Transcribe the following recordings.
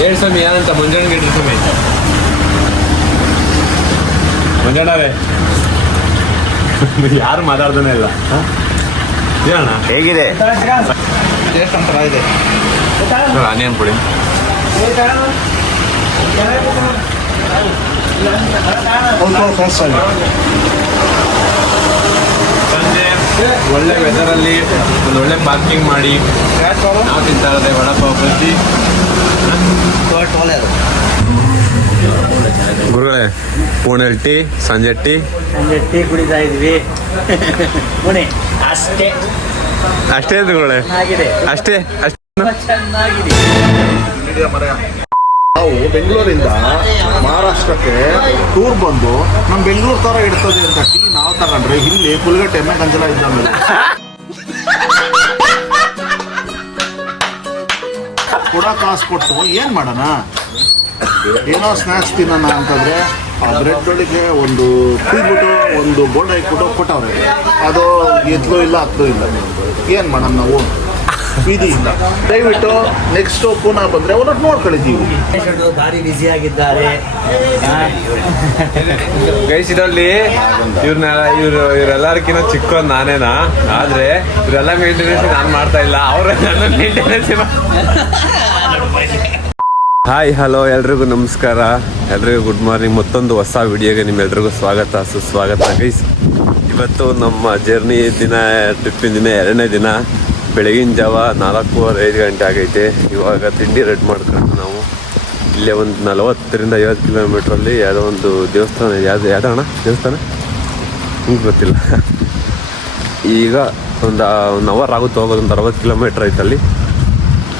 ಹೇಳಿ ಸ್ವಾಮಿ ಏನಂತ ಮುಂಜಾನೆ ಗಿಡ್ರಿ ಸ್ವಾಮಿ ಮುಂಜಾನೆ ಯಾರು ಮಾತಾಡ್ತಾನೆ ಇಲ್ಲ ಹೇಳೋಣ ಹೇಗಿದೆ ಇದೆ ಆನಿಯನ್ ಪುಡಿ ಸಂಜೆ ಒಳ್ಳೆ ವೆದರಲ್ಲಿ ಒಂದು ಒಳ್ಳೆ ಪಾರ್ಕಿಂಗ್ ಮಾಡಿ ನಾವು ತಿಂತಾ ಇರೋದೆ ವಡಪಾವ್ ಬಜ್ಜಿ ಗುರುಗಳೇ ಪುಣೆಲ್ ಟೀ ಸಂಜೆ ಟೀ ಕುಡಿತಾ ಇದ್ವಿ ಪುಣೆ ಅಷ್ಟೇ ಅಷ್ಟೇ ಗುರುಗಳೇ ಅಷ್ಟೇ ಅಷ್ಟೇ ಚೆನ್ನಾಗಿದೆ. ನಾವು ಬೆಂಗಳೂರಿಂದ ಮಹಾರಾಷ್ಟ್ರಕ್ಕೆ ಟೂರ್ ಬಂದು ನಮ್ಮ ಬೆಂಗಳೂರು ತರ ಇಡ್ತದೆ ಅಂತ ಟೀ ನಾವು ತಗೊಂಡ್ರೆ ಇಲ್ಲಿ ಪುಲ್ಗಟ್ಟೆ ಎಮ್ಮೆ ಗಂಜಲ ಇದ್ದಂಗೆ ಕೂಡ ಕಾಸು ಕೊಟ್ಟು ಏನ್ ಮಾಡೋಣ, ಏನೋ ಸ್ನ್ಯಾಕ್ಸ್ ತಿನ್ನೋಣ ಅಂತಂದ್ರೆ ಆ ಬ್ರೆಡ್ ಒಳಗೆ ಒಂದು ಕುಯ್ಬಿಟ್ಟು ಒಂದು ಬೋಂಡ ಇಟ್ಬಿಟ್ಟು ಕೊಟ್ಟವ್ರೆ, ಅದು ಎತ್ಲೂ ಇಲ್ಲ ಹತ್ಲೂ ಇಲ್ಲ. ಏನ್ ಮಾಡೋಣ ನಾವು, ಬೀದಿ ಇಲ್ಲ. ದಯವಿಟ್ಟು ನೆಕ್ಸ್ಟ್ ಪುನಃ ಬಂದ್ರೆ ಅವ್ರನ್ನ ನೋಡ್ಕೊಳಿತೀವಿ. ಭಾರಿ ಬಿಸಿ ಆಗಿದ್ದಾರೆ. ಗೈಸ್ ಇದರಲ್ಲಿ ಇವರೆಲ್ಲರಿಗಿಂತ ಚಿಕ್ಕೋದು ನಾನೇನಾ, ಆದ್ರೆ ಇವರೆಲ್ಲ ಮೇಂಟೆನೆನ್ಸ್ ನಾನು ಮಾಡ್ತಾ ಇಲ್ಲ, ಅವ್ರ ನನ್ನ ಮೇಂಟೆನೆನ್ಸ್. ಹಾಯ್ ಹಲೋ ಎಲ್ರಿಗೂ ನಮಸ್ಕಾರ, ಎಲ್ರಿಗೂ ಗುಡ್ ಮಾರ್ನಿಂಗ್. ಮತ್ತೊಂದು ಹೊಸ ವಿಡಿಯೋಗೆ ನಿಮ್ಮೆಲ್ರಿಗೂ ಸ್ವಾಗತ ಸುಸ್ವಾಗತ ಗೈಸ್. ಇವತ್ತು ನಮ್ಮ ಜರ್ನಿ ದಿನ, ಟ್ರಿಪ್ಪಿನ ದಿನ 2ನೇ ದಿನ. ಬೆಳಗಿನ ಜಾವ 4:45 ಗಂಟೆ ಆಗೈತೆ. ಇವಾಗ ತಿಂಡಿ ರೆಡಿ ಮಾಡ್ಕೊಂಡು ನಾವು ಇಲ್ಲೇ ಒಂದು 40ರಿಂದ 50 ಕಿಲೋಮೀಟ್ರಲ್ಲಿ ಯಾವುದೋ ಒಂದು ದೇವಸ್ಥಾನ, ಯಾವುದೋ ಅಣ್ಣ ದೇವಸ್ಥಾನ ನಿಮ್ಗೆ ಗೊತ್ತಿಲ್ಲ. ಈಗ ಒಂದು 1 ಅವರ್ ಆಗುತ್ತೆ ಹೋಗೋದು, ಒಂದು 60 ಕಿಲೋಮೀಟ್ರ್ ಐತಲ್ಲಿ.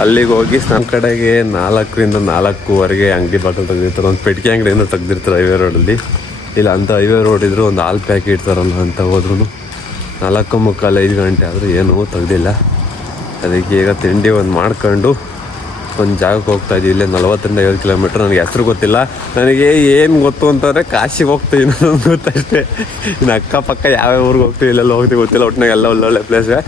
ಅಲ್ಲಿಗೆ ಹೋಗಿ ನಮ್ಮ ಕಡೆಗೆ 4ರಿಂದ 4:15 ಅಂಗಡಿ ಬಾಕಲು ತೆಗೆದಿರ್ತಾರೆ. ಒಂದು ಪೆಟ್ಟಿಗೆ ಅಂಗಡಿಯಿಂದ ತೆಗೆದಿರ್ತಾರೆ ಹೈವೇ ರೋಡಲ್ಲಿ. ಇಲ್ಲ ಅಂತ ಹೈವೇ ರೋಡ್ ಇದ್ರು ಒಂದು ಹಾಲು ಪ್ಯಾಕೆಟ್ ಇಡ್ತಾರಲ್ಲ ಅಂತ ಹೋದ್ರೂ 4:45 ಗಂಟೆ ಆದರೂ ಏನೂ ತೆಗ್ದಿಲ್ಲ. ಅದಕ್ಕೆ ಈಗ ತಿಂಡಿ ಒಂದು ಮಾಡ್ಕೊಂಡು ಒಂದು ಜಾಗಕ್ಕೆ ಹೋಗ್ತಾಯಿದ್ದೀವಿ. ಇಲ್ಲೇ 40ರಿಂದ 50 ಕಿಲೋಮೀಟ್ರ್. ನನಗೆ ಹೆಸ್ರು ಗೊತ್ತಿಲ್ಲ. ನನಗೆ ಏನು ಗೊತ್ತು ಅಂತಂದರೆ ಕಾಶಿಗೆ ಹೋಗ್ತೀವಿ ಅನ್ನೋದು ಗೊತ್ತಷ್ಟೇ. ಇನ್ನು ಅಕ್ಕಪಕ್ಕ ಯಾವ್ಯಾವ ಊರಿಗೆ ಹೋಗ್ತೀವಿ, ಇಲ್ಲೆಲ್ಲ ಹೋಗ್ತೀವಿ ಗೊತ್ತಿಲ್ಲ. ಒಟ್ಟಿನಾಗ ಎಲ್ಲ ಒಳ್ಳೊಳ್ಳೆ ಪ್ಲೇಸ್ಗೆ.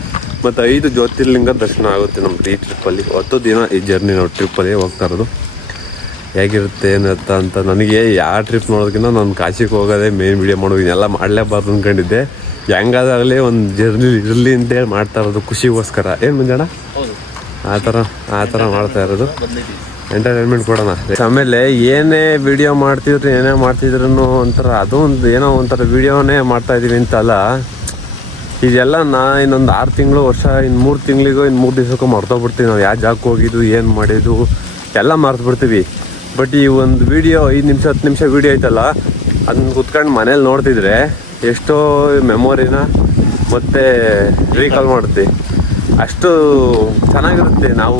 ಮತ್ತು 5 ಜ್ಯೋತಿರ್ಲಿಂಗ ದರ್ಶನ ಆಗುತ್ತೆ ನಮ್ದು ಈ ಟ್ರಿಪ್ಪಲ್ಲಿ. 10 ದಿನ ಈ ಜರ್ನಿ ನಾವು ಟ್ರಿಪ್ಪಲ್ಲಿ ಹೋಗ್ತಾ ಇರೋದು. ಹೇಗಿರುತ್ತೆ ಏನಿರುತ್ತೆ ಅಂತ ನನಗೆ ಯಾವ ಟ್ರಿಪ್ ನೋಡೋದಕ್ಕಿಂತ ನಾನು ಕಾಶಿಗೆ ಹೋಗೋದೇ ಮೇನ್ ವೀಡಿಯೋ ಮಾಡೋದು. ಎಲ್ಲ ಮಾಡಲೇಬಾರ್ದು ಅಂದ್ಕೊಂಡಿದ್ದೆ. ಹೆಂಗಾದಾಗಲೇ ಒಂದು ಜರ್ನಿ ಇರಲಿ ಅಂತೇಳಿ ಮಾಡ್ತಾ ಇರೋದು, ಖುಷಿಗೋಸ್ಕರ. ಏನು ಮುಂಜಾನ ಆ ಥರ ಮಾಡ್ತಾ ಇರೋದು, ಎಂಟರ್ಟೈನ್ಮೆಂಟ್ ಕೊಡೋಣ. ಆಮೇಲೆ ಏನೇ ವಿಡಿಯೋ ಮಾಡ್ತಿದ್ರು, ಏನೇ ಮಾಡ್ತಿದ್ರು ಒಂಥರ ಅದು ಒಂದು ಏನೋ ಒಂಥರ ವಿಡಿಯೋನೇ ಮಾಡ್ತಾಯಿದ್ದೀವಿ ಅಂತಲ್ಲ. ಇದೆಲ್ಲ ಇನ್ನೊಂದು 6 ತಿಂಗಳು ವರ್ಷ, ಇನ್ನು 3 ತಿಂಗಳಿಗೋ ಇನ್ನು 3 ದಿವಸಕ್ಕೂ ಮರ್ತೋಗ್ಬಿಡ್ತೀವಿ. ನಾವು ಯಾವ ಜಾಗಕ್ಕೆ ಹೋಗಿದ್ದು, ಏನು ಮಾಡಿದ್ದು ಎಲ್ಲ ಮರ್ತುಬಿಡ್ತೀವಿ. ಬಟ್ ಈ ಒಂದು ವಿಡಿಯೋ 5 ನಿಮಿಷ 10 ನಿಮಿಷ ವಿಡಿಯೋ ಐತಲ್ಲ, ಅದನ್ನ ಕುತ್ಕೊಂಡು ಮನೇಲಿ ನೋಡ್ತಿದ್ರೆ ಎಷ್ಟೋ ಮೆಮೊರಿನ ಮತ್ತೆ ರೀಕಾಲ್ ಮಾಡುತ್ತೆ. ಅಷ್ಟು ಚೆನ್ನಾಗಿರುತ್ತೆ. ನಾವು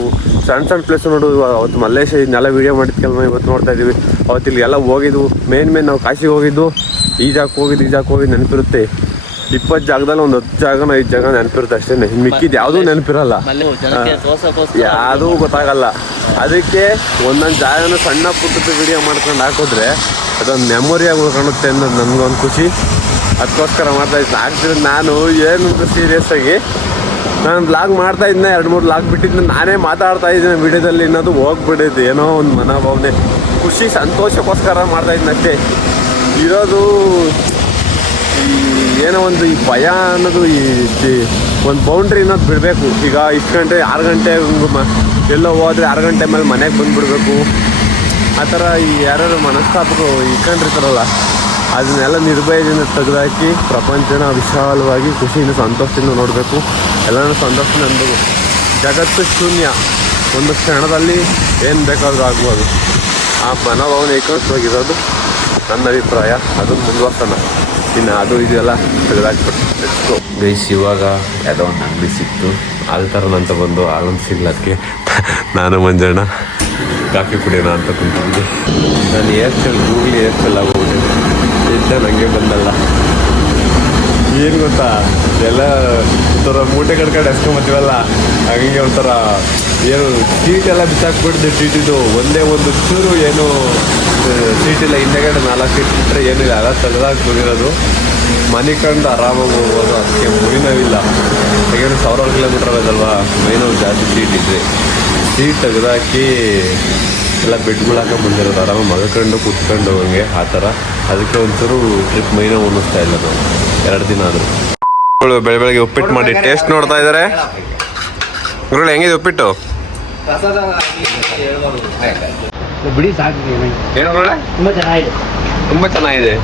ಸಣ್ಣ ಪ್ಲೇಸ್ ನೋಡು, ಅವತ್ತು ಮಲ್ಲೇಶ ಇದನ್ನೆಲ್ಲ ವೀಡಿಯೋ ಮಾಡಿದ ಕೆಲವು ಇವತ್ತು ನೋಡ್ತಾ ಇದ್ದೀವಿ. ಅವತ್ತು ಇಲ್ಲಿಗೆಲ್ಲ ಹೋಗಿದ್ದು ಮೇನ್ ನಾವು ಕಾಶಿಗೆ ಹೋಗಿದ್ದು, ಈ ಜಾಗಕ್ಕೆ ಹೋಗಿದ್ದು ನೆನಪಿರುತ್ತೆ. 20 ಜಾಗದಲ್ಲಿ ಒಂದು 10 ಜಾಗನ 5 ಜಾಗ ನೆನಪಿರುತ್ತೆ ಅಷ್ಟೇ. ಮಿಕ್ಕಿದ್ದು ಯಾವುದೂ ನೆನಪಿರಲ್ಲ, ಯಾವುದೂ ಗೊತ್ತಾಗಲ್ಲ. ಅದಕ್ಕೆ ಒಂದೊಂದು ಜಾಗನ ಸಣ್ಣ ಪುಟ್ಟದ ವಿಡಿಯೋ ಮಾಡ್ಕೊಂಡು ಹಾಕಿದ್ರೆ ಅದೊಂದು ಮೆಮೊರಿಯಾಗಿ ಉಳ್ಕೊಳ್ಳುತ್ತೆ ಅನ್ನೋದು ನನಗೊಂದು ಖುಷಿ. ಅದಕ್ಕೋಸ್ಕರ ಮಾಡ್ತಾಯಿದ್ದೆ. ಆಗ್ತಿದ್ರೆ ನಾನು ಏನು ಸೀರಿಯಸ್ ಆಗಿ ನಾನು ಬ್ಲಾಗ್ ಮಾಡ್ತಾಯಿದ್ದೆ, 2-3 ಬ್ಲಾಗ್ ಬಿಟ್ಟಿದ್ದೆ, ನಾನೇ ಮಾತಾಡ್ತಾ ಇದ್ದೀನಿ ವಿಡಿಯೋದಲ್ಲಿ ಅನ್ನೋದು ಹೋಗ್ಬಿಟ್ಟಿದ್ದು. ಏನೋ ಒಂದು ಮನೋಭಾವನೆ, ಖುಷಿ, ಸಂತೋಷಕ್ಕೋಸ್ಕರ ಮಾಡ್ತಾಯಿದ್ದೀನಿ ಅಷ್ಟೇ. ಇರೋದು ಏನೋ ಒಂದು ಈ ಭಯ ಅನ್ನೋದು, ಈ ಒಂದು ಬೌಂಡ್ರಿ ಅನ್ನೋದು ಬಿಡಬೇಕು. ಈಗ ಇಷ್ಟು ಗಂಟೆ 6 ಗಂಟೆ ಎಲ್ಲೋ ಹೋದರೆ 6 ಗಂಟೆ ಮೇಲೆ ಮನೆಗೆ ಬಂದುಬಿಡ್ಬೇಕು. ಆ ಥರ ಈ ಯಾರು ಮನಸ್ತಾಪಗಳು ಇಟ್ಕೊಂಡಿರ್ತಾರಲ್ಲ, ಅದನ್ನೆಲ್ಲ ನಿರ್ಭಯದಿಂದ ತೆಗೆದುಹಾಕಿ ಪ್ರಪಂಚನ ವಿಶಾಲವಾಗಿ ಖುಷಿಯಿಂದ ಸಂತೋಷದಿಂದ ನೋಡಬೇಕು. ಎಲ್ಲನೂ ಸಂತೋಷದಿಂದ ಅನ್ಬೇಕು. ಜಗತ್ತು ಶೂನ್ಯ, ಒಂದು ಕ್ಷಣದಲ್ಲಿ ಏನು ಬೇಕಾದರೂ ಆಗ್ಬೋದು. ಆ ಮನೋಭಾವನೆ ಏಕವಚವಾಗಿರೋದು ನನ್ನ ಅಭಿಪ್ರಾಯ. ಅದನ್ನು ಮುಂದುವರ್ಸೋಣ. ಇನ್ನು ಅದು ಇದೆಲ್ಲ ತೆಗೆದಾಕ್ಬಿಟ್ಟು ಗೈಸ್. ಇವಾಗ ಯಾವುದೋ ಒಂದು ಅಂಗಡಿ ಸಿಕ್ತು, ಆಲ್ತರನ್ ಅಂತ ಬಂದು ಹಾಲೊಂದು ಸಿಗ್ಲಕ್ಕೆ ನಾನು ಮಂಜಣ್ಣ ಕಾಫಿ ಕುಡಿಯೋಣ ಅಂತ ಕುಂತಿದ್ದೆ. ನಾನು ಗೂಗ್ಲಿ ಏರ್ಸ್ಟೈಲ್ ಆಗೋಗ್ಬಿಟ್ಟೆ ಇದ್ದ, ನನಗೆ ಬಂದಲ್ಲ. ಏನು ಗೊತ್ತಾ, ಎಲ್ಲ ಒಂಥರ ಮೂಟೆ ಕಡ್ಕಡೆ ಎಸ್ಕೊಂಬತ್ತೀವಲ್ಲ, ಹಂಗೆ ಒಂಥರ ಏನು ಸೀಟೆಲ್ಲ ಬಿಚ್ಚಾಕ್ಬಿಡ್ದು. ಸೀಟಿದು ಒಂದೇ ಒಂದು ಚೂರು ಏನು ಸೀಟಿಲ್ಲ, ಹಿಂದೆಗಡೆ 4 ಸೀಟ್ ಬಿಟ್ಟರೆ ಏನಿಲ್ಲ, ಎಲ್ಲ ತೆಗೆದಾಕಿ ಬಂದಿರೋದು. ಮನೆ ಕಂಡು ಆರಾಮಾಗಿ ಹೋಗ್ಬೋದು. ಅದಕ್ಕೆ ಮುರಿನವಿಲ್ಲ. ಯಾಕೆಂದರೆ 1000 ಕಿಲೋಮೀಟರ್ ಆಗೋದಲ್ವಾ, ಮೈನವ್ರು ಜಾಸ್ತಿ ಸೀಟ್ ಇದ್ದರೆ ಸೀಟ್ ತೆಗೆದಾಕಿ ಎಲ್ಲ ಬೆಡ್ಗಳು ಹಾಕೊಂಡು ಬಂದಿರೋದು ಆರಾಮಾಗಿ ಮಲ್ಕೊಂಡು ಕೂತ್ಕೊಂಡು ಹೋಗಂಗೆ ಆ ಥರ. ಅದಕ್ಕೆ ಒಂಚೂರು ಟ್ರಿಪ್ ಮೈನ ಅನ್ನಿಸ್ತಾ ಇಲ್ಲ ನಾವು 2 ದಿನ ಆದರೂ. ಬೆಳಗ್ಗೆ ಉಪ್ಪಿಟ್ಟು ಮಾಡಿ ಟೇಸ್ಟ್ ನೋಡ್ತಾ ಇದ್ದಾರೆ. ಗುರುಗಳು ಹೆಂಗಿದೆ ಉಪ್ಪಿಟ್ಟು? ಬಿಡಿ ಸಾಕು. ಏನು ಗುರುಗಳೇ? ತುಂಬ ಚೆನ್ನಾಗಿದೆ. ತುಂಬ ಚೆನ್ನಾಗಿದೆ.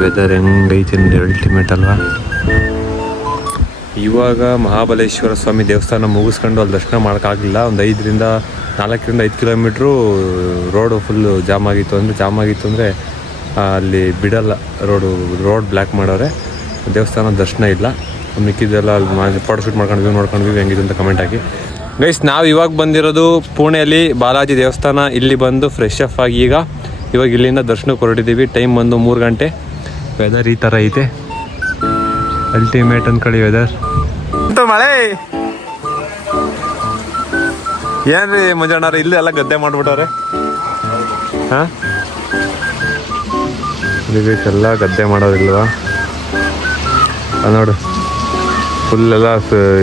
ವೆದರ್ ಹೆಂಗೈತೆ ಅಂದರೆ ಅಲ್ಟಿಮೇಟ್ ಅಲ್ವಾ. ಇವಾಗ ಮಹಾಬಲೇಶ್ವರ ಸ್ವಾಮಿ ದೇವಸ್ಥಾನ ಮುಗಿಸ್ಕೊಂಡು ಅಲ್ಲಿ ದರ್ಶನ ಮಾಡೋಕ್ಕಾಗಲಿಲ್ಲ. ಒಂದು 4 ಕಿಲೋಮೀಟ್ರು ರೋಡು ಫುಲ್ಲು ಜಾಮ್ ಆಗಿತ್ತು ಅಂದರೆ ಅಲ್ಲಿ ಬಿಡಲ್ಲ, ರೋಡ್ ಬ್ಲ್ಯಾಕ್ ಮಾಡೋರೆ. ದೇವಸ್ಥಾನ ದರ್ಶನ ಇಲ್ಲ. ಮಿಕ್ಕಿದ್ದೆಲ್ಲ ಅಲ್ಲಿ ಫೋಟೋಶೂಟ್ ನೋಡ್ಕೊಂಡ್ವಿ ಹೆಂಗಿದೆ ಅಂತ ಕಮೆಂಟ್ ಹಾಕಿ. ಗೈಸ್, ನಾವು ಇವಾಗ ಬಂದಿರೋದು ಪುಣೆಯಲ್ಲಿ ಬಾಲಾಜಿ ದೇವಸ್ಥಾನ. ಇಲ್ಲಿ ಬಂದು ಫ್ರೆಶ್ ಅಪ್ ಆಗಿ ಇವಾಗ ಇಲ್ಲಿಂದ ದರ್ಶನಕ್ಕೆ ಹೊರಟಿದ್ದೀವಿ. ಟೈಮ್ ಬಂದು 3 ಗಂಟೆ. ವೆದರ್ ಈ ಥರ ಐತೆ, ಅಲ್ಟಿಮೇಟ್ ಅಂದ್ಕೊಳ್ಳಿ ವೆದರ್. ಮಳೆ ಏನ್ರಿ ಮಂಜಣ್ಣವ್ರ, ಇಲ್ಲಿ ಎಲ್ಲ ಗದ್ದೆ ಮಾಡ್ಬಿಟ್ಟವ್ರೆ. ಹಾಂ, ಎಲ್ಲ ಗದ್ದೆ ಮಾಡೋದಿಲ್ವಾ ನೋಡು. ಫುಲ್ ಎಲ್ಲ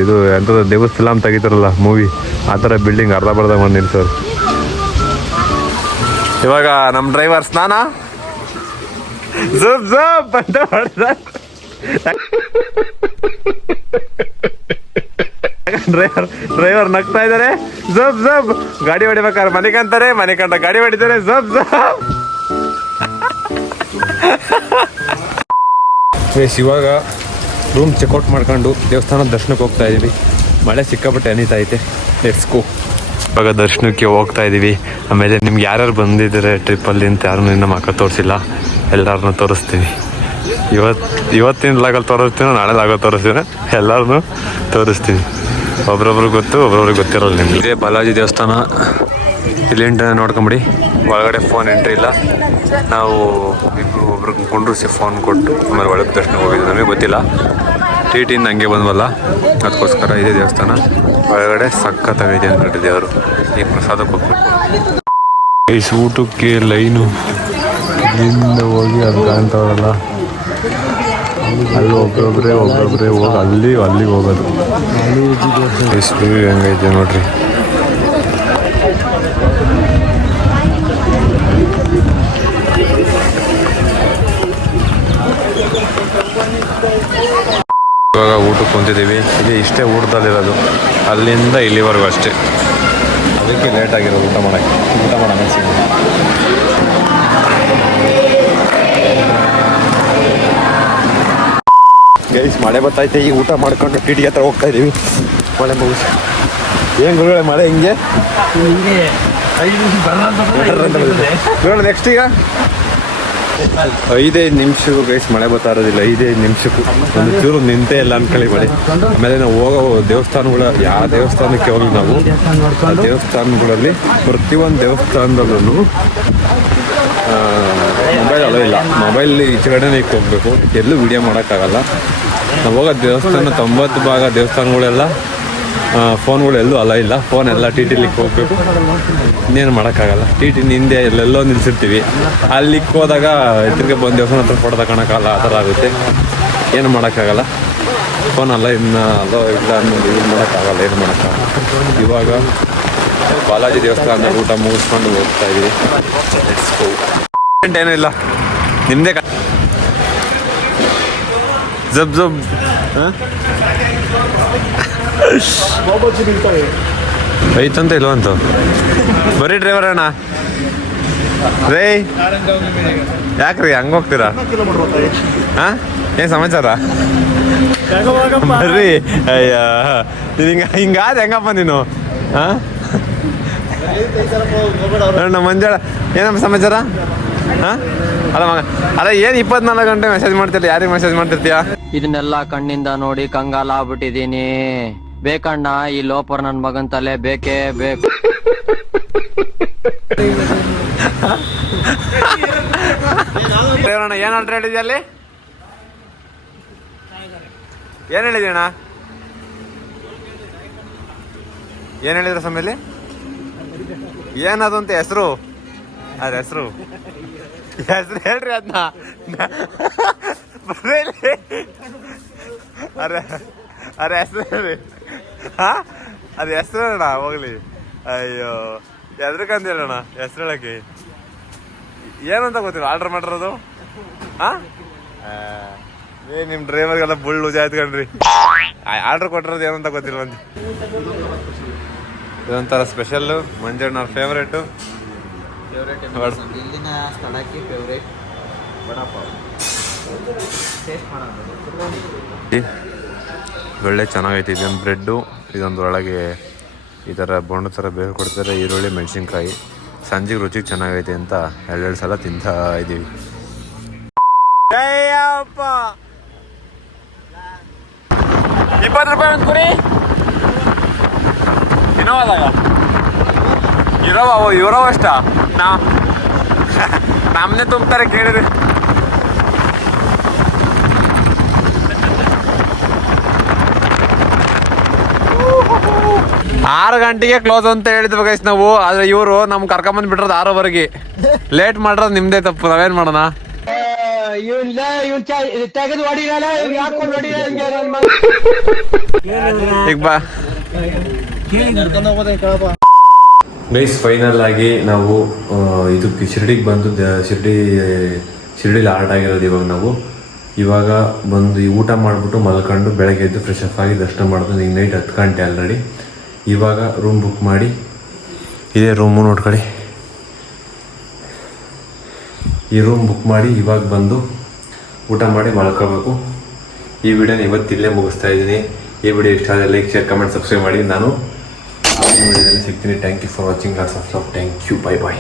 ಇದು ಎಂಥದ್ದು ದೇವಸ್ಥಾನ ತೆಗಿತಾರಲ್ಲ ಮೂವಿ, ಆ ಥರ ಬಿಲ್ಡಿಂಗ್ ಅರ್ಧ ಬರ್ಧ ಮಾಡಿ ನಿಲ್ಸೋರು. ಇವಾಗ ನಮ್ಮ ಡ್ರೈವರ್ ಸ್ನಾನ ಅಂತ ಡ್ರೈವರ್ ನಗ್ತಾ ಇದ್ದಾರೆ. ಗಾಡಿ ಹೊಡಿಬೇಕಾದ್ರೆ ಮನೆ ಕಂತಾರೆ, ಮನೆ ಕಂಡ ಗಾಡಿ ಹೊಡಿತಾರೆ. ಇವಾಗ ರೂಮ್ ಚೆಕ್ಔಟ್ ಮಾಡ್ಕೊಂಡು ದೇವಸ್ಥಾನದ ದರ್ಶನಕ್ಕೆ ಹೋಗ್ತಾ ಇದ್ದೀವಿ. ಮಳೆ ಸಿಕ್ಕಾಪಟ್ಟೆ ಅನಿತಾ ಐತೆ. Let's go. ಇವಾಗ ದರ್ಶನಕ್ಕೆ ಹೋಗ್ತಾ ಇದ್ದೀವಿ. ಆಮೇಲೆ ನಿಮ್ಗೆ ಯಾರ್ಯಾರು ಬಂದಿದ್ದಾರೆ ಟ್ರಿಪ್ಪಲ್ಲಿ ಅಂತ ಯಾರನ್ನೂ ಇನ್ನೂ ಮಕ್ಕ ತೋರಿಸಿಲ್ಲ, ಎಲ್ಲರನ್ನೂ ತೋರಿಸ್ತೀನಿ. ಇವತ್ತಿನ ಲಾಗಲ್ಲಿ ತೋರಿಸ್ತೀನಿ, ನಾಳೆ ಲಾಗಲ್ಲಿ ತೋರಿಸ್ತೀನಿ, ಎಲ್ಲರನ್ನೂ ತೋರಿಸ್ತೀನಿ. ಒಬ್ರೊಬ್ರಿಗೆ ಗೊತ್ತು, ಒಬ್ರೊಬ್ರಿಗೆ ಗೊತ್ತಿರೋಲ್ಲ ನಿಮ್ಗೆ. ಇದೇ ಬಾಲಾಜಿ ದೇವಸ್ಥಾನ. ಇಲ್ಲಿ ನೋಡ್ಕೊಂಬಿಡಿ. ಒಳಗಡೆ ಫೋನ್ ಎಂಟ್ರಿ ಇಲ್ಲ. ನಾವು ಒಬ್ರಿಗೆ ಕುಂಡ್ರಿಸಿ ಫೋನ್ ಕೊಟ್ಟು ಆಮೇಲೆ ಒಳಗೆ ದರ್ಶನ ಹೋಗಿದ್ವಿ. ನಮಗೆ ಗೊತ್ತಿಲ್ಲ, ಟಿಟಿಯಿಂದ ಹಂಗೆ ಬಂದ್ವಲ್ಲ, ಅದಕ್ಕೋಸ್ಕರ ಇದೇ ದೇವಸ್ಥಾನ. ಒಳಗಡೆ ಸಖತ್ತಾಗೈತೆ ಅಂದ್ಬಿಟ್ಟು ದೇವರು. ಈಗ ಪ್ರಸಾದಕ್ಕೆ ಹೋಗ್ಬೇಕು. ಈ ಊಟಕ್ಕೆ ಲೈನು ಇಲ್ಲಿಂದ ಹೋಗಿ ಅದು ಕಾಣ್ತಾವಲ್ಲ, ಅಲ್ಲಿ ಒಬ್ಬೊಬ್ಬರೇ ಹೋಗಿ ಅಲ್ಲಿಗೆ ಹೋಗೋದು. ಎಷ್ಟು ಹೆಂಗೈತೆ ನೋಡ್ರಿ. ಇವಾಗ ಊಟಕ್ಕೆ ಕುಂತಿದ್ದೀವಿ. ಇಲ್ಲಿ ಇಷ್ಟೇ ಊಟದಲ್ಲಿರೋದು, ಅಲ್ಲಿಂದ ಇಲ್ಲಿವರೆಗೂ ಅಷ್ಟೇ. ಅದಕ್ಕೆ ಲೇಟ್ ಆಗಿರೋದು ಊಟ ಮಾಡೋಣ ಸಿಗೋದು. ಗೈಸ್, ಮಳೆ ಬರ್ತೈತೆ. ಈಗ ಊಟ ಮಾಡ್ಕೊಂಡು ಟಿಟಿ ಹತ್ರ ಹೋಗ್ತಾ ಇದ್ದೀವಿ. ಮಳೆ ಮುಗಿಸಿ. ಏನು ಗುರುಗಳೇ ಮಳೆ ಹಿಂಗೆ ನೆಕ್ಸ್ಟ್ ಈಗ 5 ನಿಮಿಷಕ್ಕೂ ಗೈಸ್ ಮಳೆ ಬರ್ತಾ ಇರೋದಿಲ್ಲ. 5 ನಿಮಿಷಕ್ಕೂ ಒಂದು ಚೂರು ನಿಂತೇ ಇಲ್ಲ ಅನ್ಕೊಳ್ಳಿ ಮಳೆ. ಆಮೇಲೆ ನಾವು ಹೋಗೋ ದೇವಸ್ಥಾನಗಳ ಯಾವ ದೇವಸ್ಥಾನಕ್ಕೆ ಹೋಗಿ ನಾವು ಆ ದೇವಸ್ಥಾನಗಳಲ್ಲಿ ಪ್ರತಿಯೊಂದು ದೇವಸ್ಥಾನದಲ್ಲೂ ಮೊಬೈಲ್ ಅಲೋ ಇಲ್ಲ. ಮೊಬೈಲ್ ಈಚೆ ಕಡೆನೇ ಹೋಗ್ಬೇಕು, ಎಲ್ಲೂ ವಿಡಿಯೋ ಮಾಡೋಕ್ಕಾಗಲ್ಲ. ನಾವು ಹೋಗೋ ದೇವಸ್ಥಾನ 90% ದೇವಸ್ಥಾನಗಳೆಲ್ಲ ಫೋನ್ಗಳು ಎಲ್ಲೂ ಅಲ್ಲ ಇಲ್ಲ, ಫೋನ್ ಎಲ್ಲ ಟಿ ಟಿಲಿಕ್ಕೆ ಹೋಗ್ಬೇಕು. ಇನ್ನೇನು ಮಾಡೋಕ್ಕಾಗಲ್ಲ. ಟಿ ಟಿ ಹಿಂದೆ ಎಲ್ಲೆಲ್ಲೋ ನಿಲ್ಸಿರ್ತೀವಿ, ಅಲ್ಲಿಗೆ ಹೋದಾಗ ಎದುರಿಗೆ ಬಂದು ದೇವಸ್ಥಾನ ಹತ್ರ ಫೋಟೋ ತಗೊಳಕ್ಕಾಗಲ್ಲ, ಆ ಥರ ಆಗುತ್ತೆ. ಏನು ಮಾಡೋಕ್ಕಾಗಲ್ಲ. ಫೋನ್ ಅಲ್ಲ ಇನ್ನು ಅಲ್ಲೋ ಇಲ್ಲ ಅನ್ನೋದು ಏನು ಮಾಡೋಕ್ಕಾಗಲ್ಲ, ಏನು ಮಾಡೋಕ್ಕಾಗಲ್ಲ. ಇವಾಗ ಬಾಲಾಜಿ ದೇವಸ್ಥಾನದಲ್ಲಿ ಊಟ ಮುಗಿಸ್ಕೊಂಡು ಹೋಗ್ತಾ ಇದ್ದೀವಿ. ಏನೂ ಇಲ್ಲ, ನಿಮ್ಮದೇ ಜಬ್ ಜಬ್ ಬಾಬಾಜಿ ನಿಂತಾರೆ. ಐತಂತ ಇಲ್ವಂತ ಬರೀ ಡ್ರೈವರ್ ಅಣ್ಣ ರೇ, ಯಾಕ್ರಿ ಹಂಗೆ ಹೋಗ್ತೀರಾ? ಕಿಲೋಮೀಟರ್ ಹೋಗ್ತಾರೆ. ಹಾಂ, ಏನು ಸಮಾಚಾರ? ಬರ್ರಿ. ಅಯ್ಯ ಹಿಂಗಾದ ಹೆಂಗಪ್ಪ ನೀನು? ಹಾಂ ನೋಡಣ್ಣ ಮಂಜಾಳ, ಏನಮ್ಮ ಸಮಾಚಾರ? ಹಾಂ ಅಲ್ಲ ಮಗ, ಅಲ್ಲ ಏನು 24 ಗಂಟೆ ಮೆಸೇಜ್ ಮಾಡ್ತಿಲ್ಲ, ಯಾರಿಗೆ ಮೆಸೇಜ್ ಮಾಡ್ತಿರ್ತೀಯ? ಇದನ್ನೆಲ್ಲ ಕಣ್ಣಿಂದ ನೋಡಿ ಕಂಗಾಲ ಆಗ್ಬಿಟ್ಟಿದೀನಿ. ಬೇಕಣ್ಣ ಈ ಲೋಪರ್ ನನ್ ಮಗನ್ ತಲೆ ಬೇಕೇ ಬೇಕು. ಏನು ಆರ್ಡ್ರ್ ಹೇಳಿದ್ಯಾ ಅಲ್ಲಿ? ಏನು ಹೇಳಿದ್ಯಣ್ಣ? ಏನು ಹೇಳಿದ್ರ ಸಮಯಲ್ಲಿ? ಏನದು ಅಂತ ಹೆಸರು? ಅದ್ರ ಹೆಸರು ಹೇಳ್ರಿ ಅದನ್ನ. ಅರೆ ಅರೆ ಹೆಸರು ಹೇಳಿ. ಹಾ ಅದು ಹೆಸರು ಹೇಳೋಣ ಹೋಗ್ಲಿ. ಅಯ್ಯೋ ಎದ್ರಕಂತ ಹೇಳೋಣ ಹೆಸರು ಹೇಳಕ್ಕೆ. ಏನಂತ ಗೊತ್ತಿಲ್ಲ ಆರ್ಡರ್ ಮಾಡಿರೋದು. ಹಾಂ ನಿಮ್ಮ ಡ್ರೈವರ್ಗೆಲ್ಲ ಬುಳ್ಳು ಜಾಯ್ತು ಕಣ್ರಿ. ಆರ್ಡರ್ ಕೊಟ್ಟಿರೋದು ಏನಂತ ಗೊತ್ತಿಲ್ವಂತೆ. ಇದೊಂಥರ ಸ್ಪೆಷಲ್ಲು, ಮಂಜಣ್ಣ ಫೇವ್ರೇಟು. ಇಲ್ಲಿನ ಸ್ಥಳಕ್ಕೆ ಫೇವ್ರೇಟ್ ವಡಾಪಾವ್ ಟೇಸ್ಟ್ ಮಾಡೋದು. ಒಳ್ಳೆ ಚೆನ್ನಾಗೈತೆ. ಇದೊಂದು ಬ್ರೆಡ್ಡು, ಇದೊಂದು ಒಳಗೆ ಈ ಥರ ಬೋಂಡು ಥರ ಬೇರೆ ಕೊಡ್ತಾರೆ, ಈರುಳ್ಳಿ ಮೆಣಸಿನ್ಕಾಯಿ. ಸಂಜೆಗೆ ರುಚಿಗೆ ಚೆನ್ನಾಗೈತೆ ಅಂತ ಎರಡೆರಡು ಸಲ ತಿಂತಾ ಇದ್ದೀವಿ. ಅಯ್ಯಪ್ಪ 20 ರೂಪಾಯಿ ಒಂದು ಕುರಿ ಇನೋವಾದಾಗ ಇರೋ ಅಷ್ಟ ನಮ್ಮನ್ನೇ ತುಂಬ್ತಾರೆ ಕೇಳಿದ್ರೆ. 6 ಗಂಟೆಗೆ ಕ್ಲೋಸ್ ಅಂತ ಹೇಳಿದ್ವಿ ಗೈಸ್ ನಾವು. ಆದ್ರೆ ಇವರು ನಮ್ಗೆ ಕರ್ಕೊಂಬಂದ್ ಬಿಟ್ರದು 6ವರೆಗೆ. ಲೇಟ್ ಮಾಡಿರೋದು ನಿಮ್ದೇ ತಪ್ಪು, ನಾವೇನ್ ಮಾಡೋಣ? ಈಗ ಬಾ ಗೈಸ್, ಫೈನಲ್ ಆಗಿ ನಾವು ಇದಕ್ಕೆ ಶಿರ್ಡಿಗೆ ಬಂದು ಶಿರ್ಡಿಲಿ ಆರ್ಟ್ ಆಗಿರೋದು. ಇವಾಗ ಬಂದು ಊಟ ಮಾಡಿಬಿಟ್ಟು ಮಲ್ಕೊಂಡು ಬೆಳಗ್ಗೆ ಎದ್ದು ಫ್ರೆಶ್ ಅಪ್ ಆಗಿ ದರ್ಶನ ಮಾಡಿದ್ರು. ಈಗ ನೈಟ್ 10 ಗಂಟೆ ಆಲ್ರೆಡಿ. ಇವಾಗ ರೂಮ್ ಬುಕ್ ಮಾಡಿ, ಇದೇ ರೂಮು ನೋಡ್ಕೊಳ್ಳಿ. ಈ ರೂಮ್ ಬುಕ್ ಮಾಡಿ ಇವಾಗ ಬಂದು ಊಟ ಮಾಡಿ ಮಲ್ಕೋಬೇಕು. ಈ ವಿಡಿಯೋನ ಇವತ್ತಿಲ್ಲೇ ಮುಗಿಸ್ತಾ ಇದ್ದೀನಿ. ಈ ವಿಡಿಯೋ ಇಷ್ಟ ಆದರೆ ಲೈಕ್, ಶೇರ್, ಕಮೆಂಟ್, ಸಬ್ಸ್ಕ್ರೈಬ್ ಮಾಡಿ. ನಾನು ವಿಡಿಯೋದಲ್ಲಿ ಸಿಗ್ತೀನಿ. Thank you for watching. Lots of love. Thank you. Bye bye.